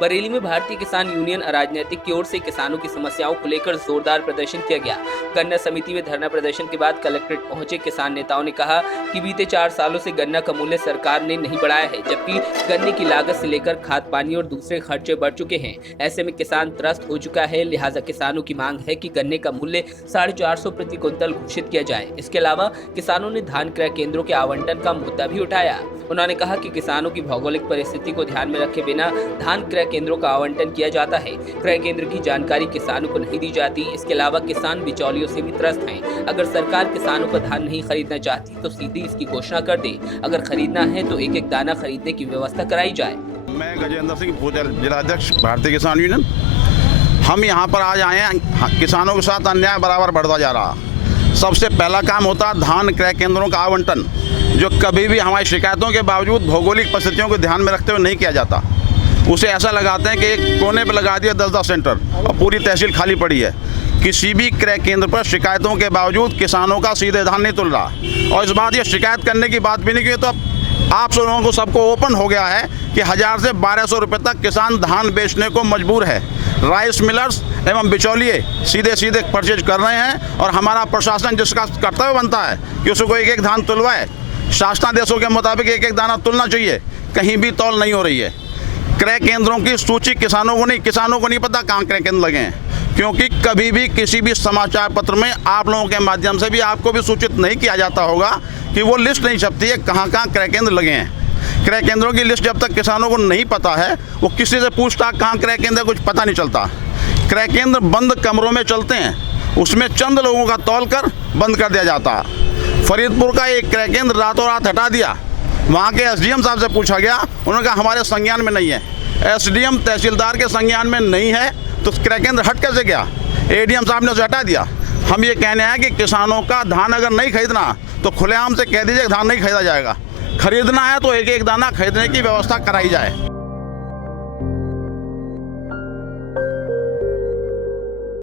बरेली में भारतीय किसान यूनियन अराजनैतिक की ओर से किसानों की समस्याओं को लेकर जोरदार प्रदर्शन किया गया। गन्ना समिति में धरना प्रदर्शन के बाद कलेक्ट्रेट पहुंचे किसान नेताओं ने कहा कि बीते 4 सालों से गन्ना का मूल्य सरकार ने नहीं बढ़ाया है, जबकि गन्ने की लागत से लेकर खाद पानी और दूसरे खर्चे बढ़ चुके हैं। ऐसे में किसान त्रस्त हो चुका है, लिहाजा किसानों की मांग है कि गन्ने का मूल्य 450 प्रति क्विंटल घोषित किया जाए। इसके अलावा किसानों ने धान क्रय केंद्रों के आवंटन का मुद्दा भी उठाया। उन्होंने कहा कि किसानों की भौगोलिक परिस्थिति को ध्यान में रखे बिना धान क्रय केंद्रों का आवंटन किया जाता है। क्रय केंद्र की जानकारी किसानों को नहीं दी जाती। इसके अलावा किसान बिचौलियों से भी त्रस्त हैं। अगर सरकार किसानों का धान नहीं खरीदना चाहती तो सीधी इसकी घोषणा कर दे। अगर खरीदना है तो एक एक दाना खरीदने की व्यवस्था कराई जाए। मैं गजेंद्र सिंह भूजल, जिलाध्यक्ष भारतीय किसान यूनियन। हम यहाँ पर आज आए हैं, किसानों के साथ अन्याय बराबर बढ़ता जा रहा। सबसे पहला काम होता है धान क्रय केंद्रों का आवंटन, जो कभी भी हमारी शिकायतों के बावजूद भौगोलिक परिस्थितियों को ध्यान में रखते हुए नहीं किया जाता। उसे ऐसा लगाते हैं कि एक कोने पर लगा दिया 10-10 सेंटर और पूरी तहसील खाली पड़ी है। किसी भी क्रय केंद्र पर शिकायतों के बावजूद किसानों का सीधे धान नहीं तुल रहा। और इस बात ये शिकायत करने की बात भी नहीं की, तो आप सब लोगों को सबको ओपन हो गया है कि 1000 से 1200 रुपये तक किसान धान बेचने को मजबूर है। राइस मिलर्स एवं बिचौलिए सीधे सीधे परचेज कर रहे हैं और हमारा प्रशासन जिसका कर्तव्य बनता है कि उसको एक एक धान तुलवाए, शासनादेशों के मुताबिक एक एक दाना तुलना चाहिए, कहीं भी तौल नहीं हो रही है। क्रय केंद्रों की सूची किसानों को नहीं पता कहाँ क्रय केंद्र लगे हैं, क्योंकि कभी भी किसी भी समाचार पत्र में आप लोगों के माध्यम से भी आपको भी सूचित नहीं किया जाता होगा कि वो लिस्ट नहीं छपती है कहाँ कहाँ क्रय केंद्र लगे हैं। क्रय केंद्रों की लिस्ट जब तक किसानों को नहीं पता है, वो किसी से पूछता कहाँ क्रय केंद्र, कुछ पता नहीं चलता। क्रय केंद्र बंद कमरों में चलते हैं, उसमें चंद लोगों का तौल कर बंद कर दिया जाता है। फरीदपुर का एक क्रय केंद्र रातों रात हटा दिया। वहाँ के एसडीएम साहब से पूछा गया, उन्होंने कहा हमारे संज्ञान में नहीं है। एसडीएम तहसीलदार के संज्ञान में नहीं है तो क्रय केंद्र हट कैसे गया? एडीएम साहब ने उसे हटा दिया। हम ये कहने हैं कि किसानों का धान अगर नहीं खरीदना तो खुलेआम से कह दीजिए धान नहीं खरीदा जाएगा। खरीदना है तो एक एक दाना खरीदने की व्यवस्था कराई जाए।